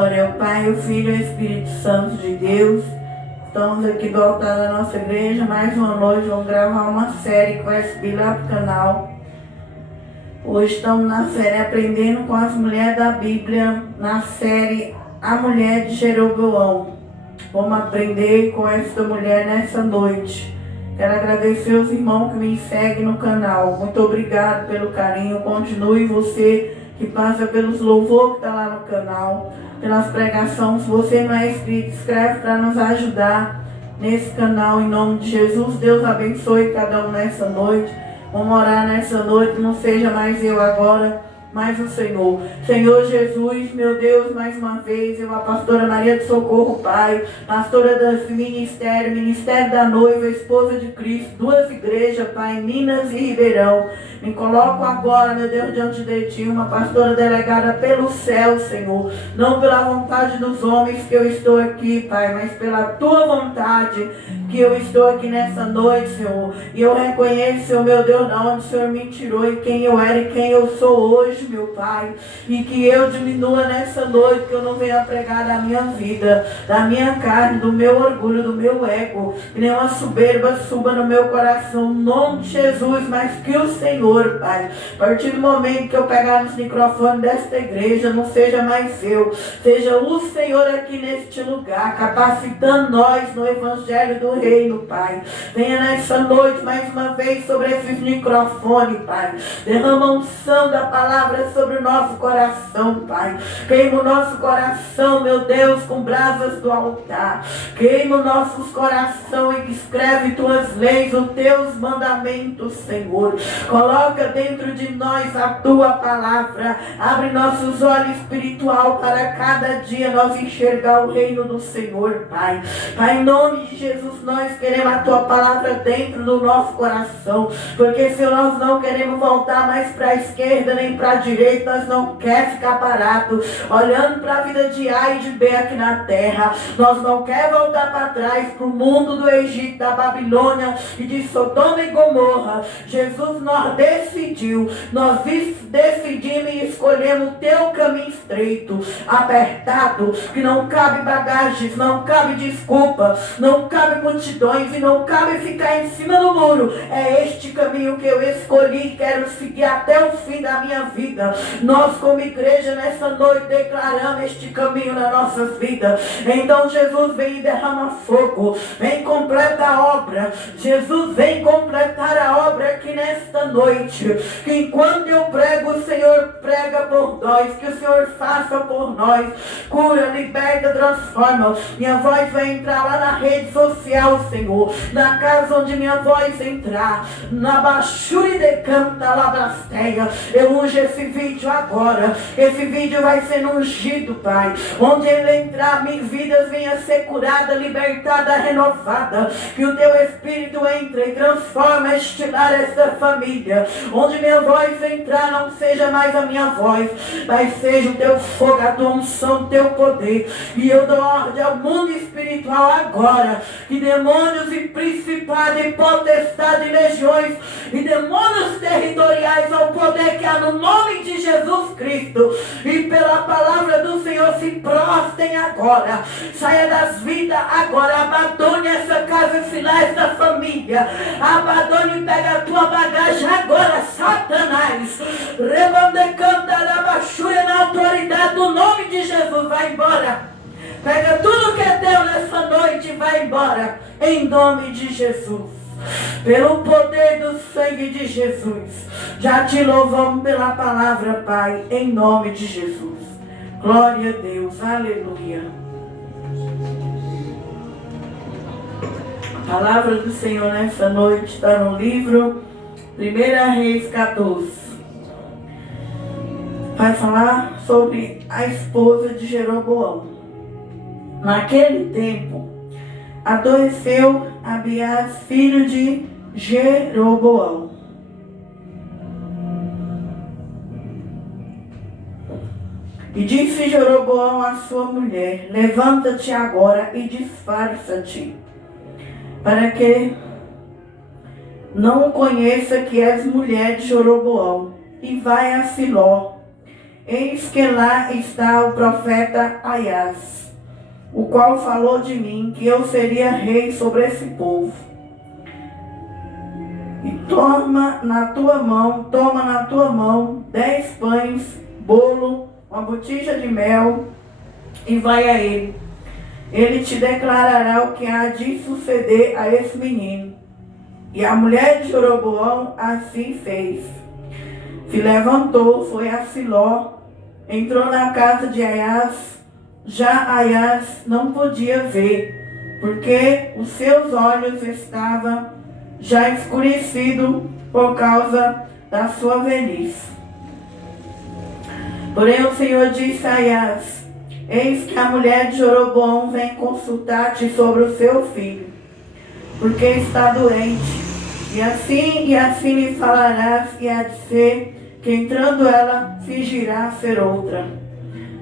Glória ao Pai, ao Filho e ao Espírito Santo de Deus. Estamos aqui do altar da nossa igreja, mais uma noite, vamos gravar uma série que vai subir lá pro canal. Hoje estamos na série Aprendendo com as Mulheres da Bíblia, na série A Mulher de Jeroboão. Vamos aprender com esta mulher nessa noite. Quero agradecer aos irmãos que me seguem no canal. Muito obrigado pelo carinho. Continue você que passa pelos louvores que está lá no canal, pelas pregações. Se você não é inscrito, inscreve para nos ajudar nesse canal, em nome de Jesus. Deus abençoe cada um nessa noite. Vamos orar nessa noite, não seja mais eu agora, mas o Senhor. Senhor Jesus, meu Deus, mais uma vez, eu, a pastora Maria de Socorro, Pai, pastora do Ministério, Ministério da Noiva, Esposa de Cristo, duas igrejas, Pai, Minas e Ribeirão. Me coloco agora, meu Deus, diante de Ti, uma pastora delegada pelo céu, Senhor. Não pela vontade dos homens que eu estou aqui, Pai, mas pela Tua vontade que eu estou aqui nessa noite, Senhor. E eu reconheço, Senhor, meu Deus, de onde o Senhor me tirou e quem eu era e quem eu sou hoje, meu Pai. E que eu diminua nessa noite, que eu não venha pregar da minha vida, da minha carne, do meu orgulho, do meu ego. Que nenhuma soberba suba no meu coração, no nome de Jesus, mas que o Senhor, Pai, a partir do momento que eu pegar nos microfones desta igreja, não seja mais eu, seja o Senhor aqui neste lugar, capacitando nós no Evangelho do Reino, Pai. Venha nessa noite mais uma vez sobre esses microfones, Pai. Derrama a unção da palavra sobre o nosso coração, Pai. Queima o nosso coração, meu Deus, com brasas do altar. Queima o nosso coração e escreve Tuas leis, os Teus mandamentos, Senhor. Coloca dentro de nós a Tua palavra. Abre nossos olhos espiritual para cada dia nós enxergar o reino do Senhor, Pai. Pai, em nome de Jesus, nós queremos a Tua palavra dentro do nosso coração. Porque se nós não queremos voltar mais para a esquerda nem para a direita, nós não queremos ficar parados, olhando para a vida de A e de B aqui na terra. Nós não queremos voltar para trás, para o mundo do Egito, da Babilônia e de Sodoma e Gomorra. Jesus, nós decidimos e escolhemos o Teu caminho estreito, apertado, que não cabe bagagens, não cabe desculpa, não cabe multidões e não cabe ficar em cima do muro. É este caminho que eu escolhi e quero seguir até o fim da minha vida. Nós como igreja nessa noite declaramos este caminho na nossa vida. Então Jesus, vem e derrama fogo, vem completar a obra. Jesus, vem completar a obra aqui nesta noite. Que enquanto eu prego, o Senhor prega por nós, que o Senhor faça por nós, cura, liberta, transforma. Minha voz vai entrar lá na rede social, Senhor, na casa onde minha voz entrar, na Bachuri de Canta Labrasteia. Eu unjo esse vídeo agora. Esse vídeo vai ser ungido, Pai. Onde ele entrar, minhas vidas venha ser curada, libertada, renovada. Que o Teu Espírito entre e transforma, estilar esta família. Onde minha voz entrar, não seja mais a minha voz, mas seja o Teu fogo, a Tua unção, o Teu poder. E eu dou ordem ao mundo espiritual agora, que demônios e principados e potestades e legiões e demônios territoriais ao poder que há no nome de Jesus Cristo e pela palavra do Senhor se prostem agora. Saia das vidas agora, abandone essa casa, esse lar, essa família. Abandone e pega a tua bagagem agora, Satanás. Rebande canta na baixura, na autoridade do nome de Jesus. Vai embora. Pega tudo que é teu nessa noite e vai embora. Em nome de Jesus. Pelo poder do sangue de Jesus. Já Te louvamos pela palavra, Pai. Em nome de Jesus. Glória a Deus. Aleluia. A palavra do Senhor nessa noite está no livro 1 Reis 14. Vai falar sobre a esposa de Jeroboão. Naquele tempo, adoeceu Abiás, filho de Jeroboão. E disse Jeroboão à sua mulher: levanta-te agora e disfarça-te, para que não conheça que és mulher de Jeroboão, e vai a Siló. eis que lá está o profeta Aias, o qual falou de mim que eu seria rei sobre esse povo. E toma na tua mão 10 pães, bolo, uma botija de mel, e vai a ele. Ele te declarará o que há de suceder a esse menino. E a mulher de Jeroboão assim fez. Se levantou, foi a Siló, entrou na casa de Aias. Já Aias não podia ver, porque os seus olhos estavam já escurecidos por causa da sua velhice. Porém o Senhor disse a Aias: eis que a mulher de Jeroboão vem consultar-te sobre o seu filho, porque está doente. E assim lhe falarás, e há de ser que entrando ela fingirá ser outra.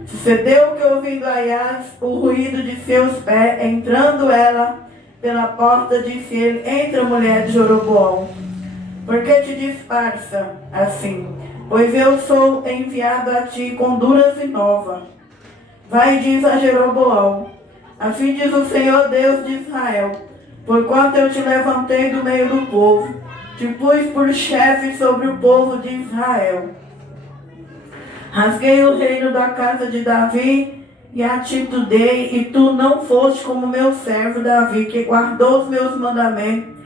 Sucedeu que, ouvindo Aias o ruído de seus pés, entrando ela pela porta, disse ele: entra, mulher de Jeroboão, por que te disfarça assim? Pois eu sou enviado a ti com duras e nova. Vai e diz a Jeroboão: assim diz o Senhor Deus de Israel: porquanto eu te levantei do meio do povo, te pus por chefe sobre o povo de Israel. Rasguei o reino da casa de Davi e a ti tu dei, e tu não foste como meu servo Davi, que guardou os meus mandamentos,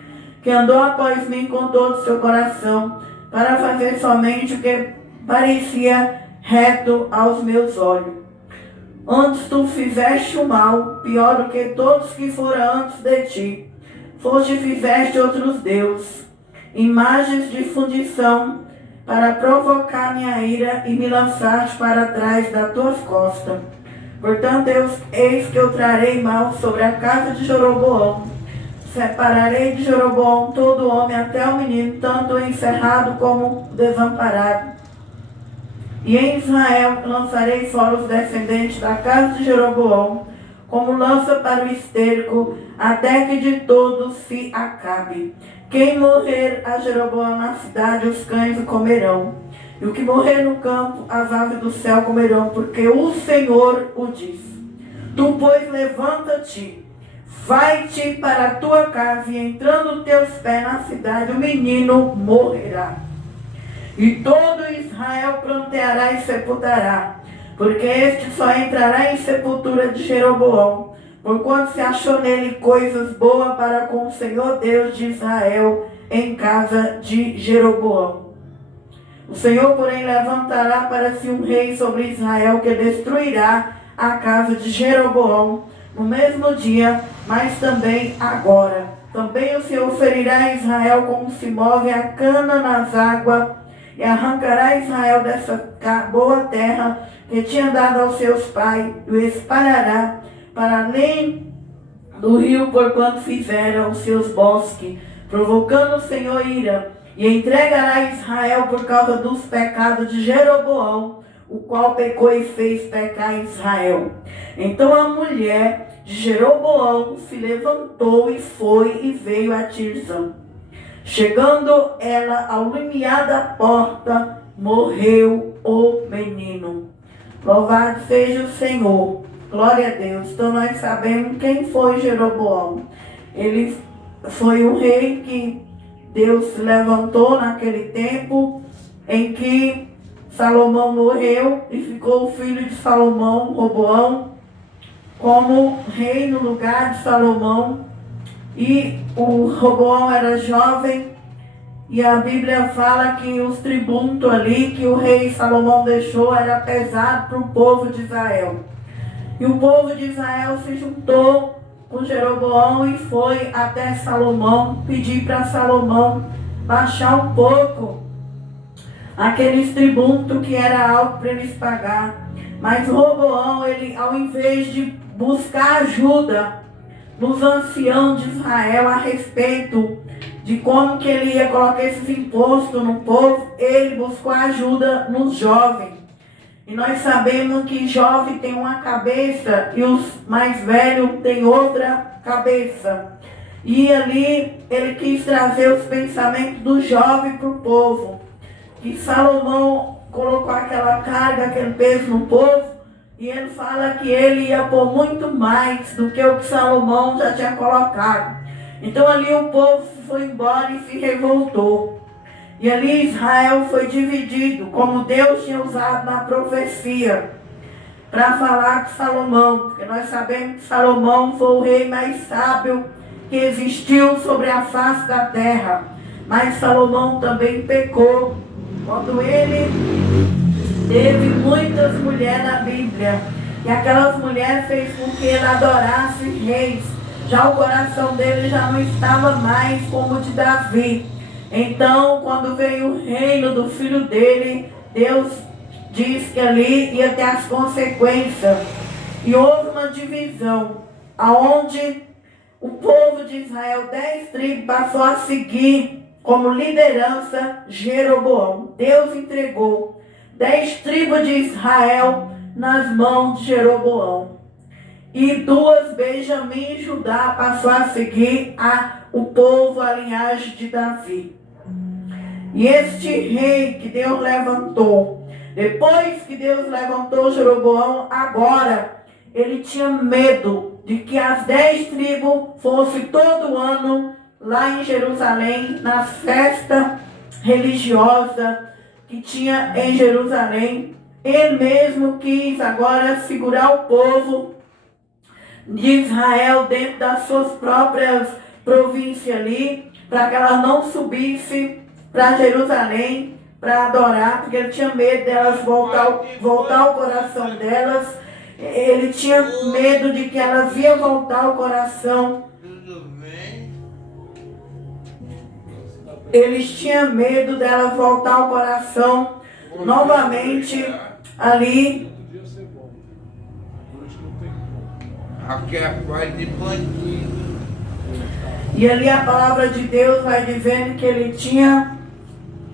que andou após mim com todo o seu coração, para fazer somente o que parecia reto aos meus olhos. Antes tu fizeste o mal, pior do que todos que foram antes de ti. Foste e fizeste outros deuses, imagens de fundição, para provocar minha ira e me lançaste para trás das tuas costas. Portanto, eis que eu trarei mal sobre a casa de Jeroboão. Separarei de Jeroboão todo homem, até o menino, tanto o encerrado como o desamparado. E em Israel lançarei fora os descendentes da casa de Jeroboão, como lança para o esterco, até que de todos se acabe. Quem morrer a Jeroboão na cidade, os cães o comerão. E o que morrer no campo, as aves do céu comerão, porque o Senhor o diz. Tu, pois, levanta-te, vai-te para a tua casa, e entrando teus pés na cidade, o menino morrerá. E todo Israel pranteará e sepultará, porque este só entrará em sepultura de Jeroboão, porquanto se achou nele coisas boas para com o Senhor Deus de Israel, em casa de Jeroboão. O Senhor, porém, levantará para si um rei sobre Israel, que destruirá a casa de Jeroboão no mesmo dia, mas também agora. Também o Senhor ferirá a Israel como se move a cana nas águas, e arrancará Israel dessa boa terra que tinha dado aos seus pais, e o espalhará para além do rio, porquanto fizeram os seus bosques, provocando o Senhor ira, e entregará Israel por causa dos pecados de Jeroboão, o qual pecou e fez pecar Israel. Então a mulher de Jeroboão se levantou e foi e veio a Tirza. Chegando ela ao limiar da porta, morreu o menino. Louvado seja o Senhor. Glória a Deus. Então nós sabemos quem foi Jeroboão. Ele foi um rei que Deus levantou naquele tempo em que Salomão morreu e ficou o filho de Salomão, Roboão, como rei no lugar de Salomão. E o Roboão era jovem, e a Bíblia fala que os tributos ali que o rei Salomão deixou era pesado para o povo de Israel. E o povo de Israel se juntou com Jeroboão e foi até Salomão pedir para Salomão baixar um pouco aqueles tributos que era alto para eles pagar. Mas Roboão, ele, ao invés de buscar ajuda nos anciãos de Israel a respeito de como que ele ia colocar esses impostos no povo, ele buscou ajuda nos jovens. E nós sabemos que jovem tem uma cabeça e os mais velhos têm outra cabeça. E ali ele quis trazer os pensamentos do jovem para o povo. E Salomão colocou aquela carga, aquele peso no povo, e ele fala que ele ia pôr muito mais do que o que Salomão já tinha colocado. Então ali o povo foi embora e se revoltou. E ali Israel foi dividido, como Deus tinha usado na profecia, para falar com Salomão, porque nós sabemos que Salomão foi o rei mais sábio que existiu sobre a face da terra. Mas Salomão também pecou, quando ele teve muitas mulheres na Bíblia, e aquelas mulheres fez com que ele adorasse reis. Já o coração dele já não estava mais como o de Davi. Então, quando veio o reino do filho dele, Deus diz que ali ia ter as consequências. E houve uma divisão, aonde o povo de Israel, 10 tribos, passou a seguir como liderança Jeroboão. Deus entregou 10 tribos de Israel nas mãos de Jeroboão. E 2, Benjamim e Judá, passou a seguir o povo, a linhagem de Davi. E este rei que Deus levantou, depois que Deus levantou Jeroboão, agora ele tinha medo de que as 10 tribos fossem todo ano lá em Jerusalém, na festa religiosa que tinha em Jerusalém. Ele mesmo quis agora segurar o povo de Israel dentro das suas próprias províncias ali, para que ela não subisse para Jerusalém para adorar, porque ele tinha medo delas voltar o coração delas. Ele tinha medo de que elas iam voltar o coração. Eles tinham medo delas voltar o coração novamente ali. Aqui é a paz de bandido. E ali a palavra de Deus vai dizendo que ele tinha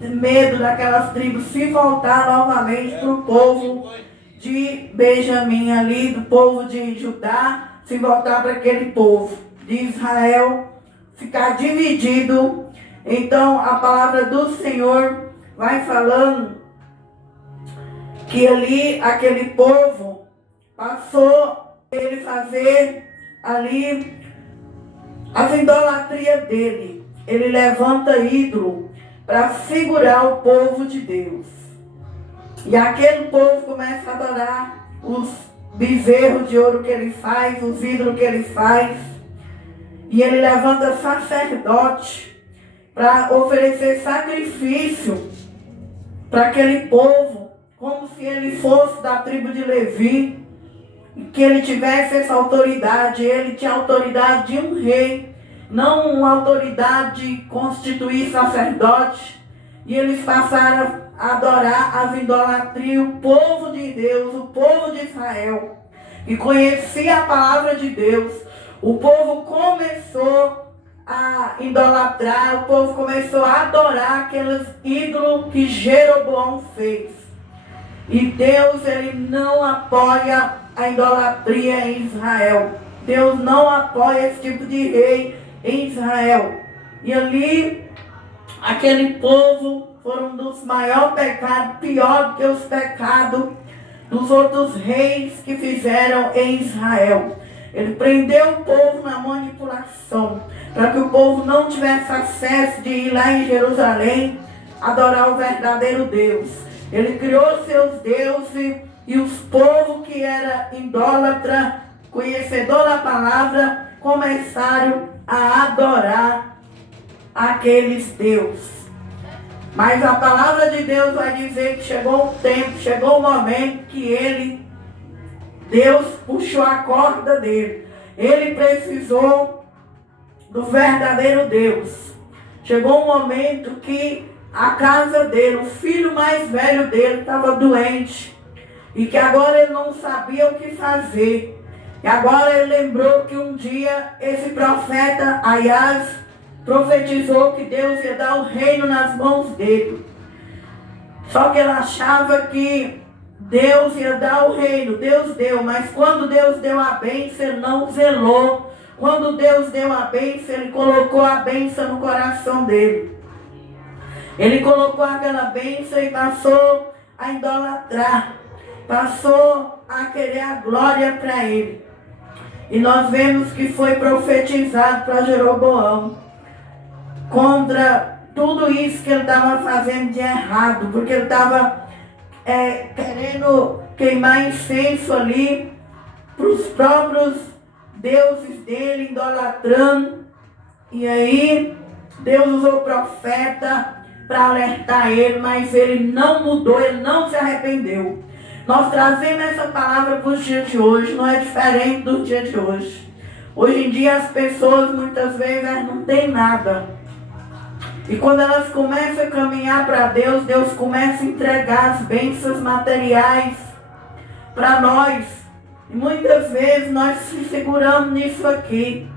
medo daquelas tribos se voltar novamente para o povo de Benjamim ali, do povo de Judá, se voltar para aquele povo de Israel, ficar dividido. Então a palavra do Senhor vai falando que ali aquele povo passou ele fazer ali as idolatrias dele. Ele levanta ídolo para segurar o povo de Deus. E aquele povo começa a adorar os bezerros de ouro que ele faz, os ídolos que ele faz. E ele levanta sacerdote para oferecer sacrifício para aquele povo, como se ele fosse da tribo de Levi, que ele tivesse essa autoridade. Ele tinha a autoridade de um rei, não uma autoridade de constituir sacerdote. E eles passaram a adorar as idolatrias. O povo de Deus, o povo de Israel, que conhecia a palavra de Deus, o povo começou a idolatrar, o povo começou a adorar aqueles ídolos que Jeroboão fez. E Deus, ele não apoia a idolatria em Israel. Deus não apoia esse tipo de rei em Israel. E ali, aquele povo foram um dos maiores pecados, pior do que os pecados dos outros reis que fizeram em Israel. Ele prendeu o povo na manipulação, para que o povo não tivesse acesso de ir lá em Jerusalém adorar o verdadeiro Deus. Ele criou seus deuses, e os povos que eram idólatra, conhecedor da palavra, começaram a adorar aqueles deuses. Mas a palavra de Deus vai dizer que chegou o tempo, chegou o momento que Deus puxou a corda dele. Ele precisou do verdadeiro Deus. Chegou um momento que a casa dele, o filho mais velho dele, estava doente. E que agora ele não sabia o que fazer. E agora ele lembrou que um dia esse profeta Aias profetizou que Deus ia dar o reino nas mãos dele. Só que ele achava que Deus ia dar o reino. Deus deu, mas quando Deus deu a bênção, ele não zelou. Quando Deus deu a bênção, ele colocou a bênção no coração dele. Ele colocou aquela bênção e passou a idolatrar, passou a querer a glória para ele. E nós vemos que foi profetizado para Jeroboão contra tudo isso que ele estava fazendo de errado, porque ele estava querendo queimar incenso ali para os próprios deuses dele, idolatrando. E aí Deus usou o profeta para alertar ele, mas ele não mudou, ele não se arrependeu. Nós trazemos essa palavra para os dias de hoje, não é diferente do dia de hoje. Hoje em dia as pessoas muitas vezes não têm nada. E quando elas começam a caminhar para Deus, Deus começa a entregar as bênçãos materiais para nós. E muitas vezes nós se seguramos nisso aqui.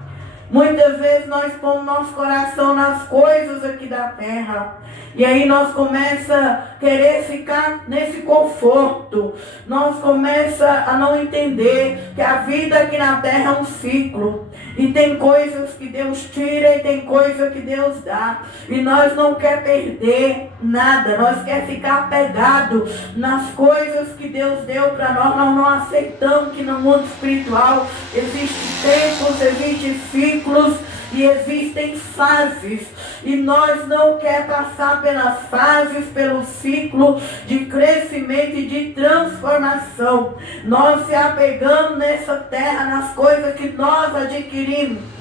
Muitas vezes nós pomos nosso coração nas coisas aqui da terra. E aí nós começamos a querer ficar nesse conforto. Nós começamos a não entender que a vida aqui na terra é um ciclo. E tem coisas que Deus tira e tem coisas que Deus dá. E nós não queremos perder nada. Nós queremos ficar apegados nas coisas que Deus deu para nós. Nós não aceitamos que no mundo espiritual existem tempos, existem ciclos e existem fases. E nós não queremos passar pelas fases, pelo ciclo de crescimento e de transformação. Nós se apegamos nessa terra, nas coisas que nós adquirimos.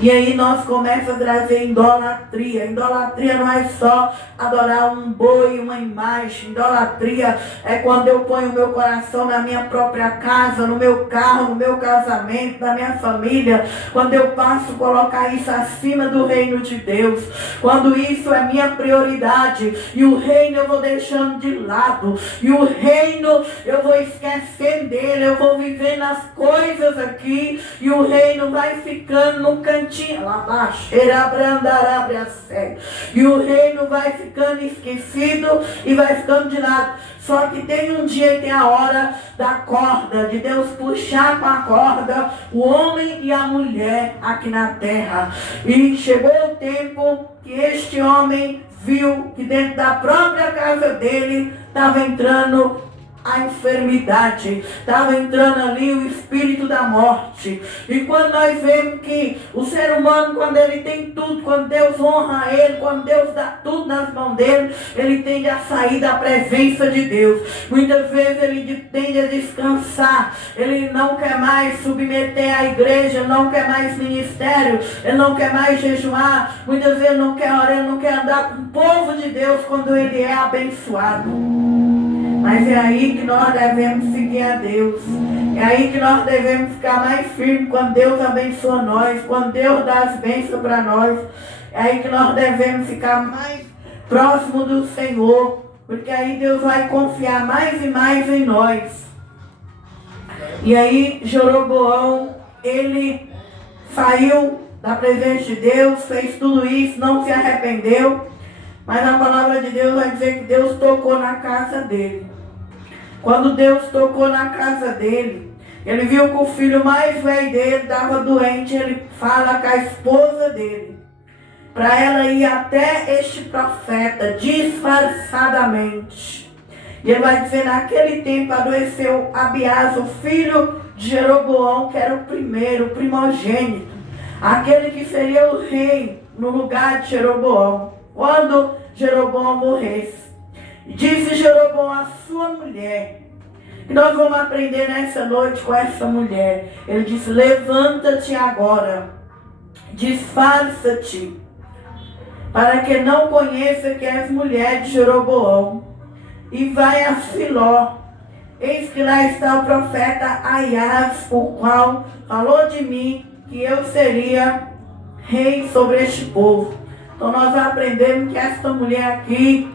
E aí nós começamos a trazer idolatria. Idolatria não é só adorar um boi, uma imagem. Idolatria é quando eu ponho o meu coração na minha própria casa, no meu carro, no meu casamento, na minha família. Quando eu passo a colocar isso acima do reino de Deus. Quando isso é minha prioridade. E o reino eu vou deixando de lado. E o reino eu vou esquecendo dele. Eu vou viver nas coisas aqui. E o reino vai ficando no cantinho. E o reino vai ficando esquecido e vai ficando de lado. Só que tem um dia e tem a hora da corda, de Deus puxar com a corda o homem e a mulher aqui na terra. E chegou o tempo que este homem viu que dentro da própria casa dele estava entrando a enfermidade, estava entrando ali o espírito da morte. E quando nós vemos que o ser humano, quando ele tem tudo, quando Deus honra ele, quando Deus dá tudo nas mãos dele, ele tende a sair da presença de Deus. Muitas vezes ele tende a descansar, ele não quer mais submeter a igreja, não quer mais ministério, ele não quer mais jejuar, muitas vezes ele não quer orar, ele não quer andar com o povo de Deus quando ele é abençoado. Mas é aí que nós devemos seguir a Deus. É aí que nós devemos ficar mais firmes quando Deus abençoa nós, quando Deus dá as bênçãos para nós. É aí que nós devemos ficar mais próximo do Senhor, porque aí Deus vai confiar mais e mais em nós. E aí Jeroboão, ele saiu da presença de Deus, fez tudo isso, não se arrependeu. Mas a palavra de Deus vai dizer que Deus tocou na casa dele. Quando Deus tocou na casa dele, ele viu que o filho mais velho dele estava doente. Ele fala com a esposa dele, para ela ir até este profeta, disfarçadamente. E ele vai dizer, naquele tempo adoeceu Abiás, o filho de Jeroboão, que era o primeiro, o primogênito. Aquele que seria o rei no lugar de Jeroboão, quando Jeroboão morresse. Disse Jeroboão à sua mulher, que nós vamos aprender nessa noite com essa mulher. Ele disse, levanta-te agora, disfarça-te, para que não conheça que és mulher de Jeroboão, e vai a Siló. Eis que lá está o profeta Aias, o qual falou de mim que eu seria rei sobre este povo. Então nós aprendemos que esta mulher aqui,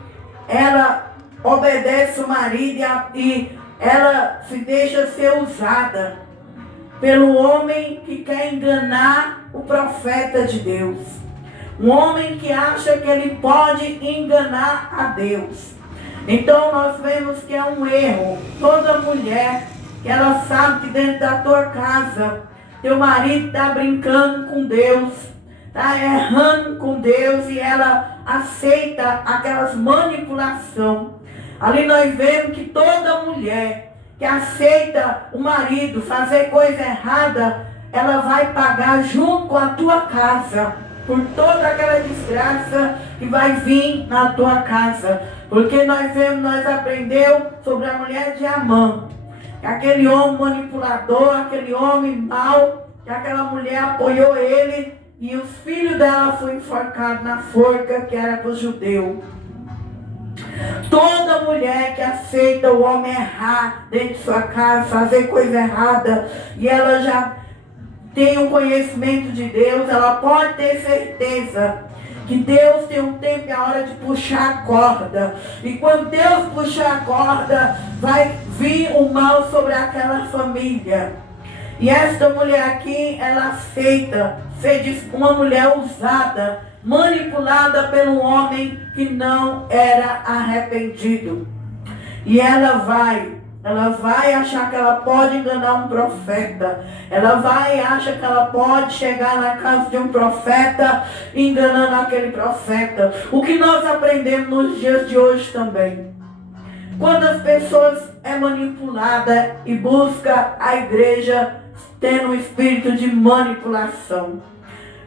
ela obedece o marido e ela se deixa ser usada pelo homem que quer enganar o profeta de Deus. Um homem que acha que ele pode enganar a Deus. Então nós vemos que é um erro. Toda mulher que ela sabe que dentro da tua casa teu marido está brincando com Deus, está errando com Deus e ela aceita aquelas manipulações. Ali nós vemos que toda mulher que aceita o marido fazer coisa errada, ela vai pagar junto com a tua casa por toda aquela desgraça que vai vir na tua casa. Porque nós aprendemos sobre a mulher de Amã, aquele homem manipulador, aquele homem mau, que aquela mulher apoiou ele e os filhos dela foram enforcados na forca que era para o judeu. Toda mulher que aceita o homem errar dentro de sua casa, fazer coisa errada, e ela já tem um conhecimento de Deus, ela pode ter certeza que Deus tem um tempo e a hora de puxar a corda. E quando Deus puxar a corda, vai vir o mal sobre aquela família. E esta mulher aqui, ela aceita ser uma mulher usada, manipulada pelo homem que não era arrependido. E ela vai achar que ela pode enganar um profeta. Ela vai achar que ela pode chegar na casa de um profeta enganando aquele profeta. O que nós aprendemos nos dias de hoje também. Quando as pessoas é manipulada e busca a igreja tendo um espírito de manipulação.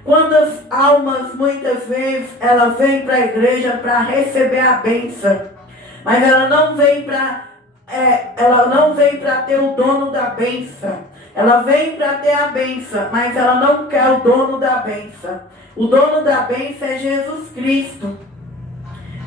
Quantas almas, muitas vezes, ela vem para a igreja para receber a bênção, mas ela não vem para ter o dono da bênção. Ela vem para ter a bênção, mas ela não quer o dono da bênção. O dono da bênção é Jesus Cristo.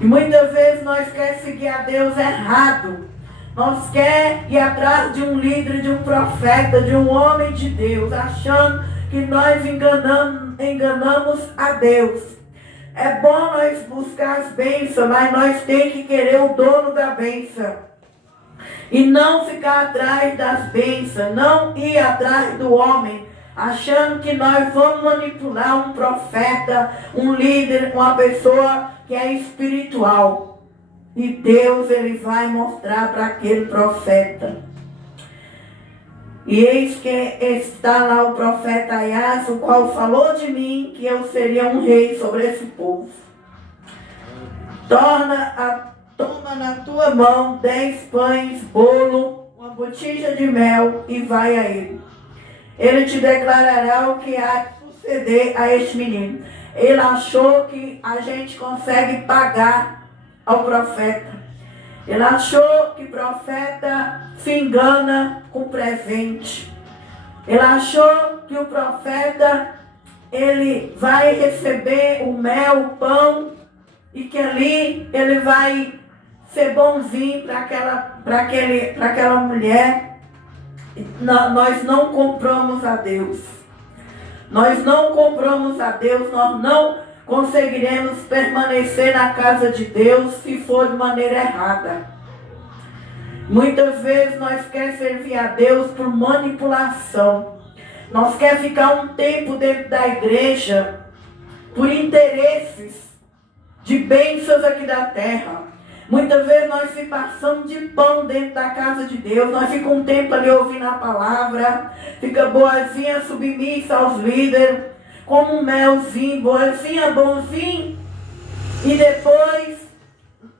E muitas vezes nós queremos seguir a Deus errado. Nós queremos ir atrás de um líder, de um profeta, de um homem de Deus, achando que nós enganamos a Deus. É bom nós buscar as bênçãos, mas nós temos que querer o dono da bênção. E não ficar atrás das bênçãos, não ir atrás do homem, achando que nós vamos manipular um profeta, um líder, uma pessoa que é espiritual. E Deus, ele vai mostrar para aquele profeta. E eis que está lá o profeta Aias, o qual falou de mim que eu seria um rei sobre esse povo. Toma na tua mão 10 pães, bolo, uma botija de mel e vai a ele. Ele te declarará o que há de suceder a este menino. Ele achou que a gente consegue pagar ao profeta. Ele achou que o profeta se engana com presente. Ele achou que o profeta, ele vai receber o mel, o pão, e que ali ele vai ser bonzinho para aquela mulher. Nós não compramos a Deus. Nós não compramos a Deus, nós não conseguiremos permanecer na casa de Deus se for de maneira errada. Muitas vezes nós queremos servir a Deus por manipulação. Nós queremos ficar um tempo dentro da igreja por interesses de bênçãos aqui da terra. Muitas vezes nós se passamos de pão dentro da casa de Deus. Nós ficamos um tempo ali ouvindo a palavra, fica boazinha, submissa aos líderes, como um melzinho, boazinha, bonzinho. E depois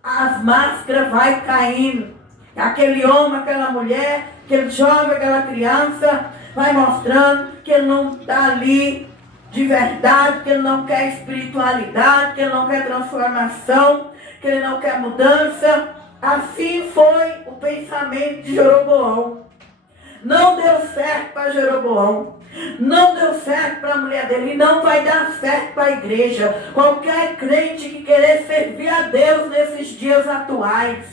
as máscaras vai caindo. Aquele homem, aquela mulher, aquele jovem, aquela criança, vai mostrando que ele não está ali de verdade, que ele não quer espiritualidade, que ele não quer transformação, que ele não quer mudança. Assim foi o pensamento de Jeroboão. Não deu certo para Jeroboão. Não deu certo para a mulher dele. E não vai dar certo para a igreja. Qualquer crente que querer servir a Deus nesses dias atuais,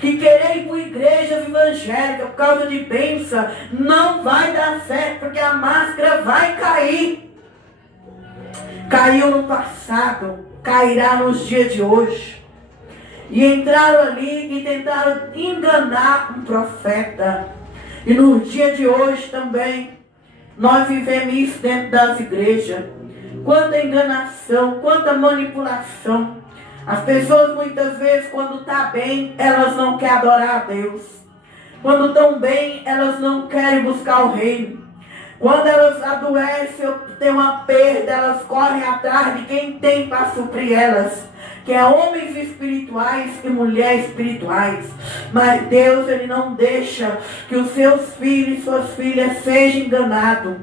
que querer ir para igrejas evangélicas por causa de bênção, não vai dar certo, porque a máscara vai cair. Caiu no passado, cairá nos dias de hoje. E entraram ali e tentaram enganar um profeta. E no dia de hoje também, nós vivemos isso dentro das igrejas. Quanta enganação, quanta manipulação. As pessoas muitas vezes, quando estão bem, elas não querem adorar a Deus. Quando estão bem, elas não querem buscar o reino. Quando elas adoecem ou tem uma perda, elas correm atrás de quem tem para suprir elas, que é homens espirituais e mulheres espirituais. Mas Deus, Ele não deixa que os seus filhos e suas filhas sejam enganados.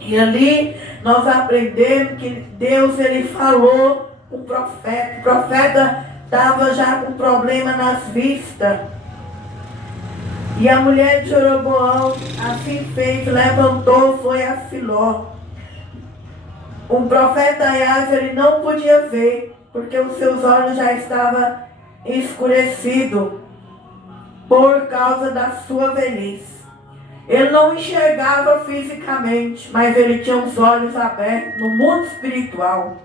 E ali nós aprendemos que Deus, Ele falou com o profeta. O profeta estava já com problema nas vistas. E a mulher de Jeroboão assim fez, levantou, foi a Siló. O profeta Aias, ele não podia ver, porque os seus olhos já estavam escurecidos por causa da sua velhice. Ele não enxergava fisicamente, mas ele tinha os olhos abertos no mundo espiritual.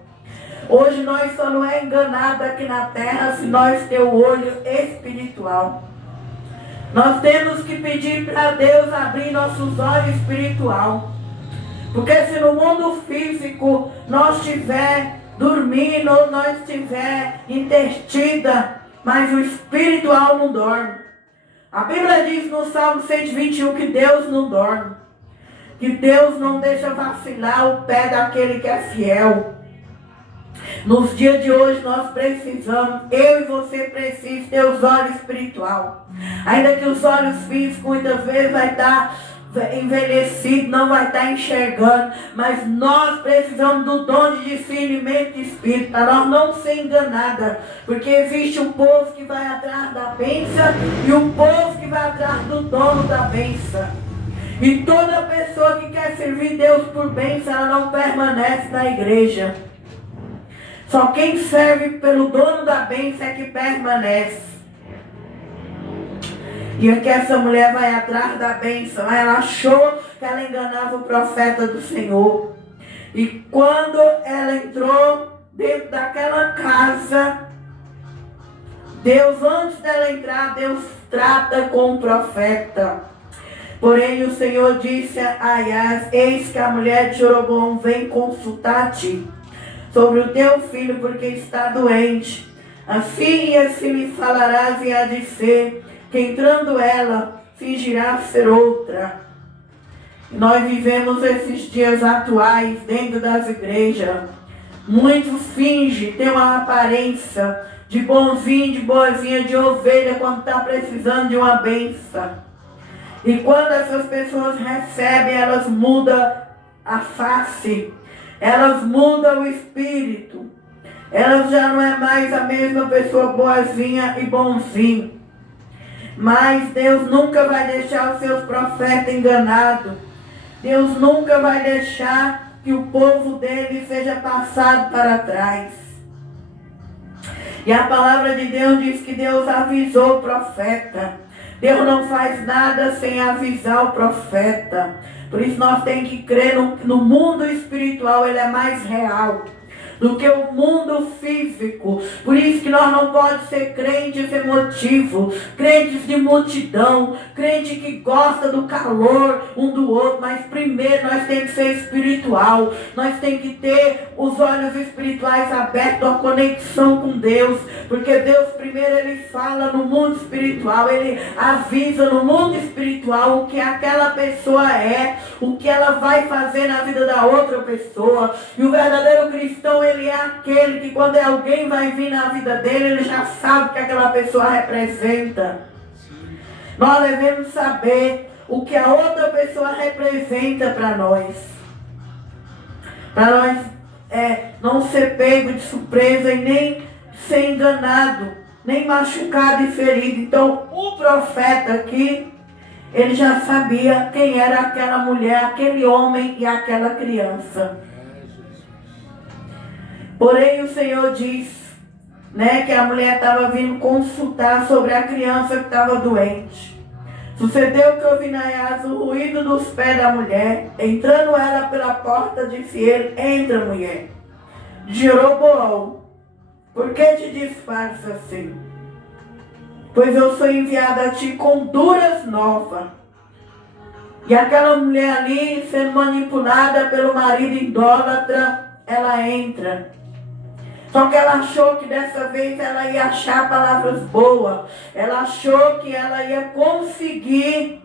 Hoje nós só não é enganado aqui na terra se nós temos o olho espiritual. Nós temos que pedir para Deus abrir nossos olhos espiritual. Porque se no mundo físico nós estiver dormindo, ou nós estiver intestida, mas o espiritual não dorme. A Bíblia diz no Salmo 121 que Deus não dorme. Que Deus não deixa vacilar o pé daquele que é fiel. Nos dias de hoje nós precisamos, eu e você precisamos ter os olhos espiritual. Ainda que os olhos físicos muitas vezes vai estar envelhecido, não vai estar enxergando, mas nós precisamos do dom de discernimento de espírito, para nós não ser enganadas, porque existe um povo que vai atrás da bênção e um povo que vai atrás do dono da bênção. E toda pessoa que quer servir Deus por bênção, ela não permanece na igreja. Só quem serve pelo dono da bênção é que permanece. E aqui essa mulher vai atrás da bênção. Ela achou que ela enganava o profeta do Senhor. E quando ela entrou dentro daquela casa, Deus, antes dela entrar, Deus trata com o profeta. Porém o Senhor disse a Aias: eis que a mulher de Jeroboão vem consultar-te sobre o teu filho, porque está doente. Assim e assim lhe falarás, e há de ser que entrando ela, fingirá ser outra. Nós vivemos esses dias atuais dentro das igrejas. Muitos fingem ter uma aparência de bonzinho, de boazinha, de ovelha, quando está precisando de uma bênção. E quando essas pessoas recebem, elas mudam a face. Elas mudam o espírito. Elas já não é mais a mesma pessoa boazinha e bonzinho. Mas Deus nunca vai deixar os seus profetas enganados. Deus nunca vai deixar que o povo dele seja passado para trás. E a palavra de Deus diz que Deus avisou o profeta. Deus não faz nada sem avisar o profeta. Por isso nós temos que crer no mundo espiritual, ele é mais real do que o mundo físico. Por isso que nós não podemos ser crentes emotivos, crentes de multidão, crente que gosta do calor um do outro, mas primeiro nós temos que ser espiritual, nós temos que ter os olhos espirituais abertos, a conexão com Deus, porque Deus primeiro ele fala no mundo espiritual, ele avisa no mundo espiritual o que aquela pessoa é, o que ela vai fazer na vida da outra pessoa. E o verdadeiro cristão, ele é aquele que quando alguém vai vir na vida dele, ele já sabe o que aquela pessoa representa. Nós devemos saber o que a outra pessoa representa para nós. Para nós não ser pego de surpresa e nem ser enganado, nem machucado e ferido. Então o profeta aqui, ele já sabia quem era aquela mulher, aquele homem e aquela criança. Porém o Senhor diz, que a mulher estava vindo consultar sobre a criança que estava doente. Sucedeu que ouvi Aias o ruído dos pés da mulher. Entrando ela pela porta, disse ele: entra, mulher. Jeroboão, por que te disfarça assim? Pois eu sou enviada a ti com duras novas. E aquela mulher ali, sendo manipulada pelo marido idólatra, ela entra. Só que ela achou que dessa vez ela ia achar palavras boas. Ela achou que ela ia conseguir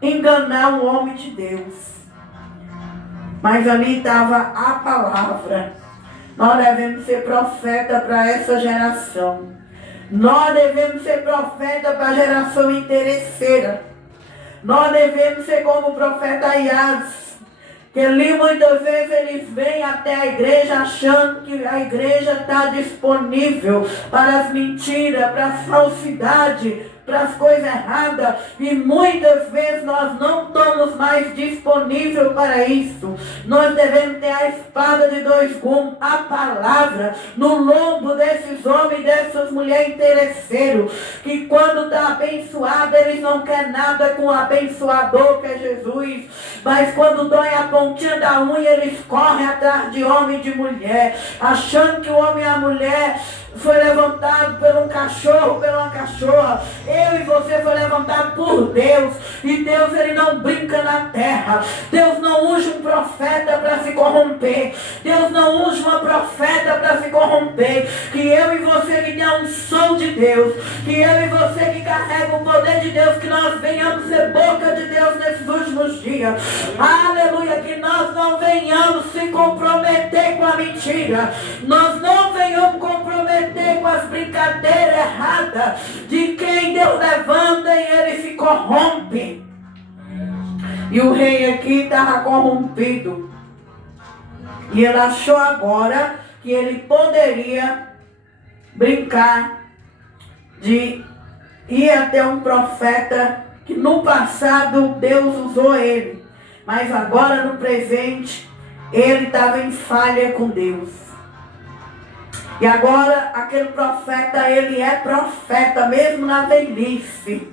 enganar um homem de Deus. mas ali estava a palavra. Nós devemos ser profeta para essa geração. Nós devemos ser profeta para a geração interesseira. Nós devemos ser como o profeta Iás, que ali muitas vezes eles vêm até a igreja achando que a igreja está disponível para as mentiras, para as falsidades, para as coisas erradas, e muitas vezes nós não estamos mais disponíveis para isso. Nós devemos ter a espada de dois gumes, a palavra, no lombo desses homens e dessas mulheres interesseiros, que quando está abençoado, eles não querem nada com o abençoador que é Jesus, mas quando dói a pontinha da unha, eles correm atrás de homem e de mulher, achando que o homem e a mulher foi levantado por um cachorro, por uma cachorra. Eu e você foi levantado por Deus. E Deus, ele não brinca na terra. Deus não usa um profeta para se corromper. Deus não usa uma profeta para se corromper. Que eu e você que tem a unção de Deus, que eu e você que carrega o poder de Deus, que nós venhamos ser boca de Deus nesses últimos dias. Aleluia, que nós não venhamos se comprometer com a mentira. Nós não venhamos comprometer com as brincadeiras erradas de quem Deus levanta e ele se corrompe. E o rei aqui estava corrompido. E ele achou agora que ele poderia brincar de ir até um profeta que no passado Deus usou ele. Mas agora no presente ele estava em falha com Deus. E agora aquele profeta, ele é profeta mesmo na velhice.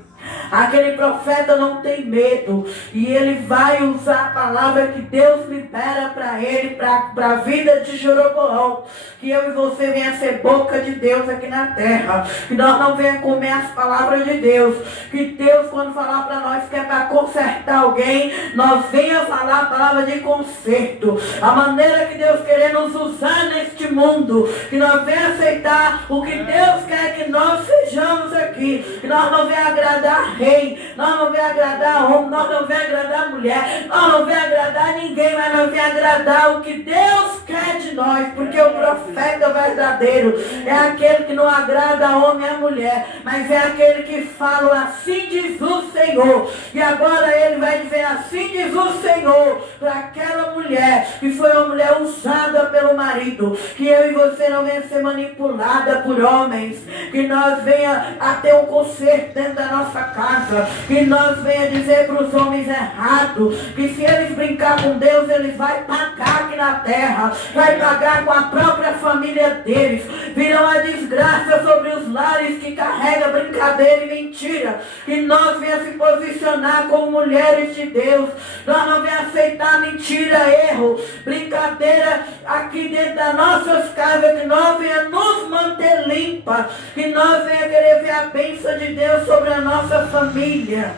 Aquele profeta não tem medo. E ele vai usar a palavra que Deus libera para ele, para a vida de Jeroboão. Que eu e você venha ser boca de Deus aqui na terra. Que nós não venha comer as palavras de Deus. Que Deus, quando falar para nós que é para consertar alguém, nós venha falar a palavra de conserto. A maneira que Deus quer nos usar neste mundo. Que nós venha aceitar o que Deus quer que nós sejamos aqui. Que nós não venha agradar rei, nós não vamos agradar homem, nós não vamos agradar mulher, nós não vamos agradar ninguém, mas nós vamos agradar o que Deus quer de nós, porque o profeta verdadeiro é aquele que não agrada a homem e a mulher, mas é aquele que fala assim diz o Senhor. E agora ele vai dizer assim diz o Senhor para aquela mulher que foi uma mulher usada pelo marido, que eu e você não venha ser manipulada por homens, que nós venha a ter um conserto dentro da nossa casa, que nós venha dizer para os homens errados, que se eles brincar com Deus, eles vão pagar aqui na terra, vai pagar com a própria família deles, virão a desgraça sobre os lares que carregam brincadeira e mentira, que nós venha se posicionar como mulheres de Deus, nós não venha aceitar mentira, erro, brincadeira aqui dentro das nossas casas, que nós venha nos manter limpa, que nós venha querer ver a bênção de Deus sobre a nossa família.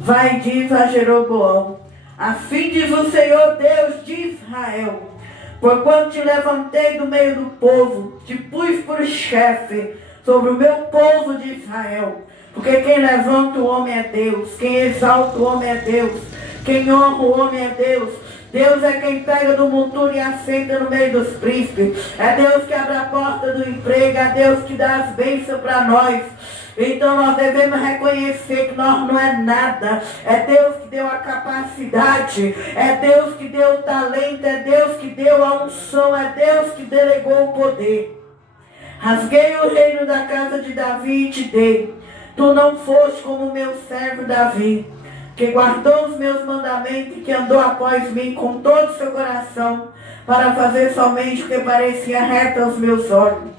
Vai e diz a Jeroboão, assim diz o Senhor Deus de Israel, porquanto te levantei do meio do povo, te pus por chefe sobre o meu povo de Israel, porque quem levanta o homem é Deus, quem exalta o homem é Deus, quem honra o homem é Deus. Deus é quem pega do monturo e assenta no meio dos príncipes. É Deus que abre a porta do emprego. É Deus que dá as bênçãos para nós. Então nós devemos reconhecer que nós não é nada. É Deus que deu a capacidade. É Deus que deu o talento. É Deus que deu a unção. É Deus que delegou o poder. Rasguei o reino da casa de Davi e te dei. Tu não foste como meu servo Davi, que guardou os meus mandamentos e que andou após mim com todo o seu coração, para fazer somente o que parecia reto aos meus olhos.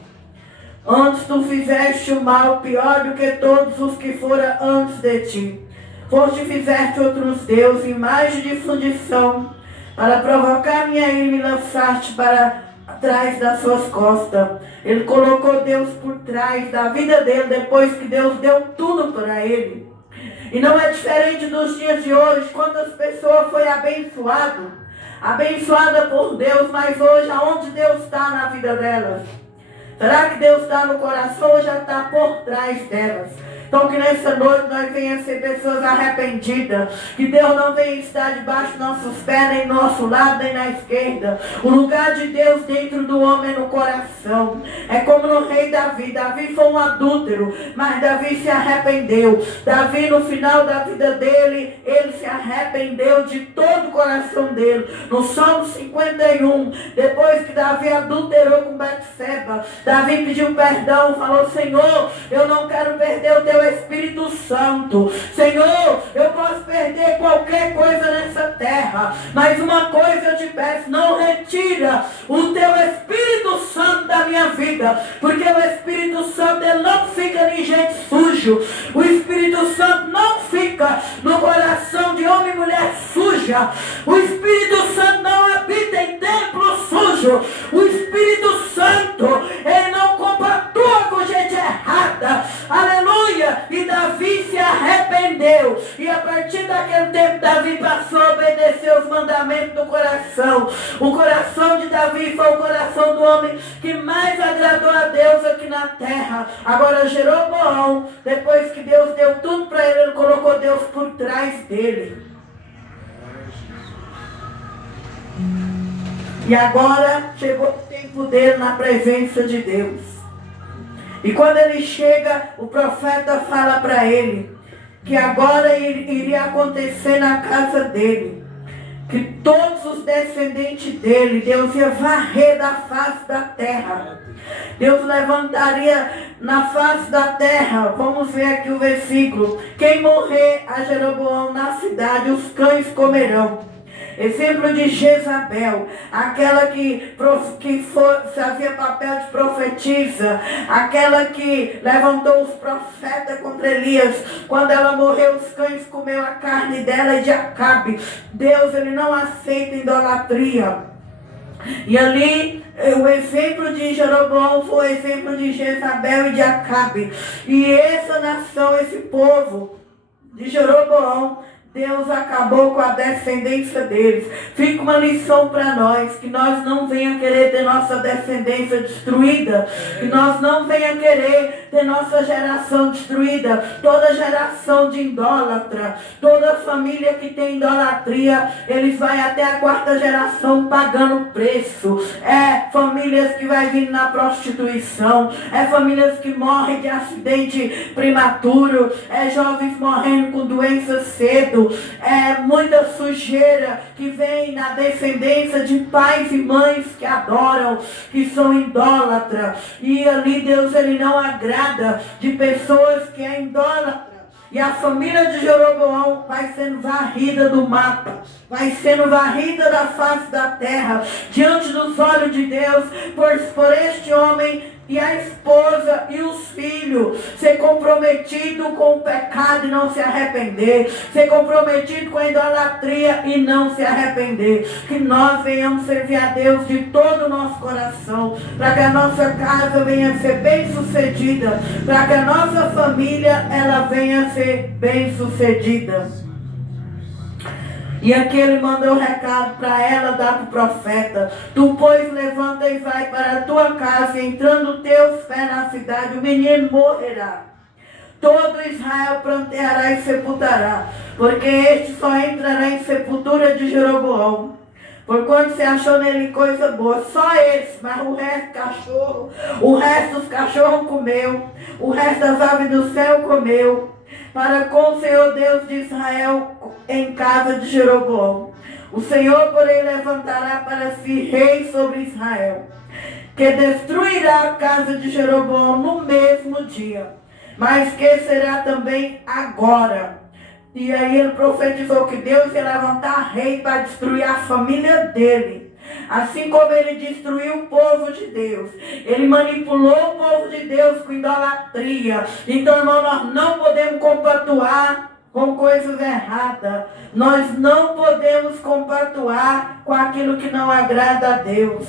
Antes tu fizeste o mal pior do que todos os que foram antes de ti. Foste e fizeste outros deuses, imagens de fundição, para provocar minha ira e me lançaste para trás das suas costas. Ele colocou Deus por trás da vida dele, depois que Deus deu tudo para ele. E não é diferente dos dias de hoje, quantas pessoas foi abençoada por Deus, mas hoje aonde Deus está na vida delas? Será que Deus está no coração ou já está por trás delas? Então que nessa noite nós venhamos ser pessoas arrependidas. Que Deus não venha estar debaixo dos nossos pés, nem do nosso lado, nem na esquerda. O lugar de Deus dentro do homem é no coração. É como no rei Davi. Davi foi um adúltero, mas Davi se arrependeu. Davi, no final da vida dele, ele se arrependeu de todo o coração dele. No Salmo 51, depois que Davi adulterou com Betseba, Davi pediu perdão, falou: Senhor, eu não quero perder o teu Espírito Santo. Senhor, eu posso perder qualquer coisa nessa terra, mas uma coisa eu te peço: não retira o teu Espírito Santo da minha vida, porque o Espírito Santo, ele não fica em gente sujo. O Espírito Santo não fica no coração de homem e mulher suja. O Espírito Santo não habita em templo sujo. O Espírito Santo, ele não compactua com gente errada. Aleluia! E Davi se arrependeu. E a partir daquele tempo, Davi passou a obedecer os mandamentos do coração. O coração de Davi foi o coração do homem que mais agradou a Deus aqui na terra. Agora Jeroboão, depois que Deus deu tudo para ele, ele colocou Deus por trás dele. E agora chegou o tempo dele na presença de Deus. E quando ele chega, o profeta fala para ele que agora iria acontecer na casa dele, que todos os descendentes dele, Deus ia varrer da face da terra. Deus levantaria na face da terra. Vamos ver aqui o versículo: quem morrer a Jeroboão na cidade, os cães comerão. Exemplo de Jezabel, aquela que fazia papel de profetisa, aquela que levantou os profetas contra Elias. Quando ela morreu, os cães comeu a carne dela e de Acabe. Deus, ele não aceita idolatria. E ali, o exemplo de Jeroboão foi o exemplo de Jezabel e de Acabe. E essa nação, esse povo de Jeroboão, Deus acabou com a descendência deles. Fica uma lição para nós, que nós não venhamos querer ter nossa descendência destruída, que nós não venhamos querer ter nossa geração destruída. Toda geração de idólatra, toda família que tem idolatria, eles vão até a 4ª geração pagando preço. É famílias que vai vir na prostituição, é famílias que morrem de acidente prematuro, é jovens morrendo com doenças cedo. É muita sujeira que vem na descendência de pais e mães que adoram, que são idólatras. E ali Deus, ele não agrada de pessoas que é idólatra. E a família de Jeroboão vai sendo varrida do mapa, vai sendo varrida da face da terra, diante dos olhos de Deus, por este homem e a esposa e os filhos ser comprometido com o pecado e não se arrepender, ser comprometido com a idolatria e não se arrepender. Que nós venhamos servir a Deus de todo o nosso coração, para que a nossa casa venha ser bem sucedida, para que a nossa família ela venha ser bem sucedida. E aqui ele mandou um recado para ela dar para o profeta: tu, pois, levanta e vai para a tua casa, e entrando teus pés na cidade, o menino morrerá. Todo Israel pranteará e sepultará, porque este só entrará em sepultura de Jeroboão. Por quando se achou nele coisa boa, só esse, mas o resto cachorro, o resto dos cachorros comeu, o resto das aves do céu comeu, para com o Senhor Deus de Israel em casa de Jeroboão. O Senhor, porém, levantará para si rei sobre Israel, que destruirá a casa de Jeroboão no mesmo dia, mas que será também agora. E aí ele profetizou que Deus ia levantar rei para destruir a família dele. Assim como ele destruiu o povo de Deus, ele manipulou o povo de Deus com idolatria. Então, irmão, nós não podemos compactuar com coisas erradas. Nós não podemos compactuar com aquilo que não agrada a Deus.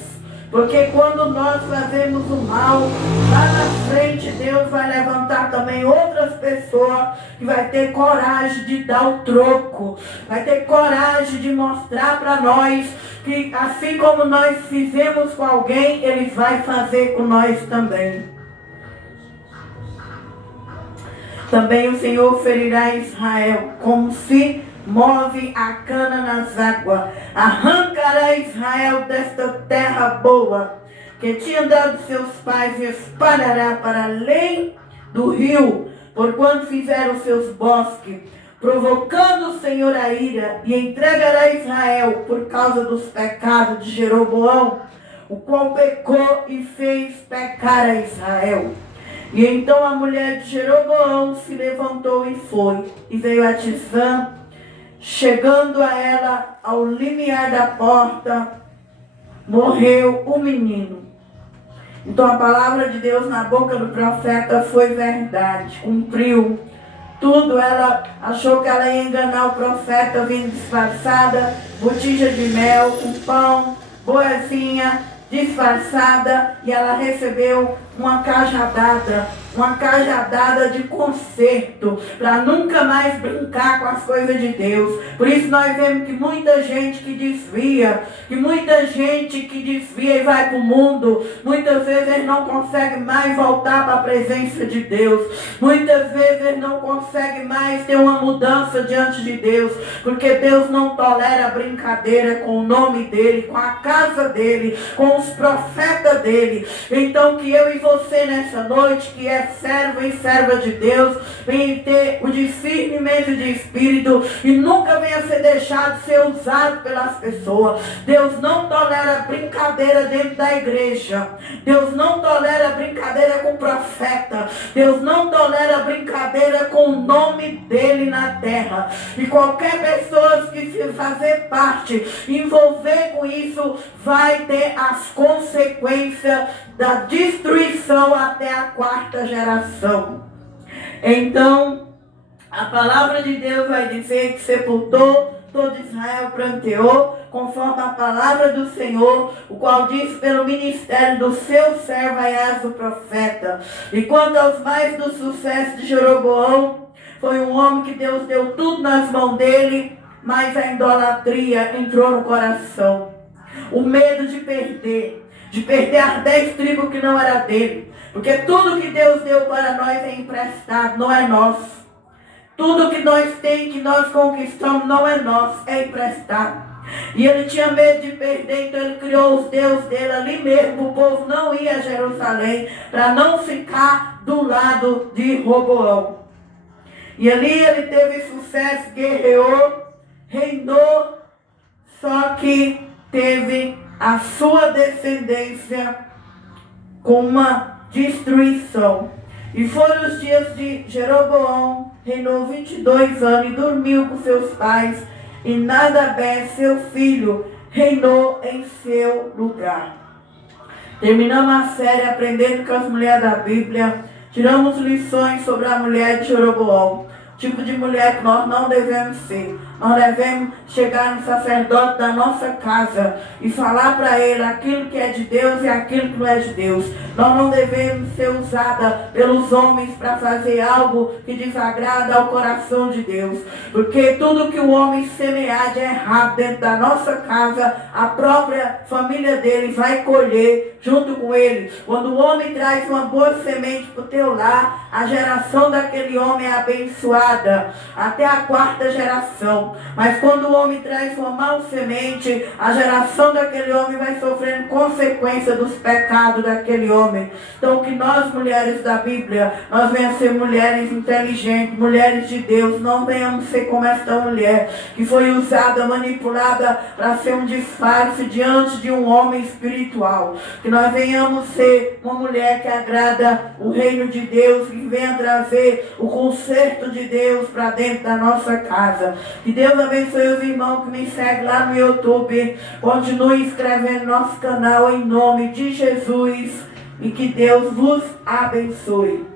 Porque quando nós fazemos o mal, lá na frente Deus vai levantar também outras pessoas que vai ter coragem de dar o troco, vai ter coragem de mostrar para nós que assim como nós fizemos com alguém, Ele vai fazer com nós também. Também o Senhor ferirá Israel, como se move a cana nas águas. Arrancará Israel desta terra boa, que tinha dado seus pais, e espalhará para além do rio, porquanto fizeram seus bosques, provocando o Senhor a ira, e entregará Israel por causa dos pecados de Jeroboão, o qual pecou e fez pecar a Israel. E então a mulher de Jeroboão se levantou e foi, e veio a Tisã, chegando a ela ao limiar da porta, morreu o menino. Então a palavra de Deus na boca do profeta foi verdade, cumpriu tudo. Ela achou que ela ia enganar o profeta, vindo disfarçada, botija de mel, com pão, boazinha, disfarçada, e ela recebeu uma cajadada de conserto, para nunca mais brincar com as coisas de Deus. Por isso nós vemos que muita gente que desvia e vai para o mundo, muitas vezes eles não conseguem mais voltar para a presença de Deus, muitas vezes eles não conseguem mais ter uma mudança diante de Deus, porque Deus não tolera brincadeira com o nome dele, com a casa dele, com os profetas dele. Então que eu e você nessa noite, que é servo e serva de Deus, venha ter o discernimento de espírito e nunca venha ser deixado ser usado pelas pessoas. Deus não tolera brincadeira dentro da igreja. Deus não tolera brincadeira com o profeta. Deus não tolera brincadeira com o nome dele na terra. E qualquer pessoa que se fazer parte, envolver com isso, vai ter as consequências da destruição até a 4ª geração. Então, a palavra de Deus vai dizer que sepultou, todo Israel pranteou, conforme a palavra do Senhor, o qual disse pelo ministério do seu servo Aias, o profeta. E quanto aos mais do sucesso de Jeroboão, foi um homem que Deus deu tudo nas mãos dele, mas a idolatria entrou no coração. O medo de perder as 10 tribos que não era dele. Porque tudo que Deus deu para nós é emprestado, não é nosso. Tudo que nós temos, que nós conquistamos, não é nosso, é emprestado. E ele tinha medo de perder, então ele criou os deuses dele ali mesmo. O povo não ia a Jerusalém, para não ficar do lado de Roboão. E ali ele teve sucesso, guerreou, reinou, só que teve a sua descendência com uma destruição. E foram os dias de Jeroboão, reinou 22 anos e dormiu com seus pais, e Nadabé, seu filho, reinou em seu lugar. Terminamos a série aprendendo com as mulheres da Bíblia. Tiramos lições sobre a mulher de Jeroboão. Tipo de mulher que nós não devemos ser. Nós devemos chegar no sacerdote da nossa casa e falar para ele aquilo que é de Deus e aquilo que não é de Deus. Nós não devemos ser usada pelos homens para fazer algo que desagrada ao coração de Deus. Porque tudo que o homem semear de errado dentro da nossa casa, a própria família dele vai colher junto com ele. Quando o homem traz uma boa semente para o teu lar, a geração daquele homem é abençoada até a 4ª geração. Mas quando o homem traz uma mau semente, a geração daquele homem vai sofrendo consequência dos pecados daquele homem. Então que nós, mulheres da Bíblia, nós venhamos ser mulheres inteligentes, mulheres de Deus. Não venhamos ser como esta mulher que foi usada, manipulada para ser um disfarce diante de um homem espiritual. Que nós venhamos ser uma mulher que agrada o reino de Deus, que venha trazer o conserto de Deus para dentro da nossa casa. Que Deus abençoe os irmãos que me seguem lá no YouTube. Continue inscrevendo no nosso canal em nome de Jesus. E que Deus vos abençoe.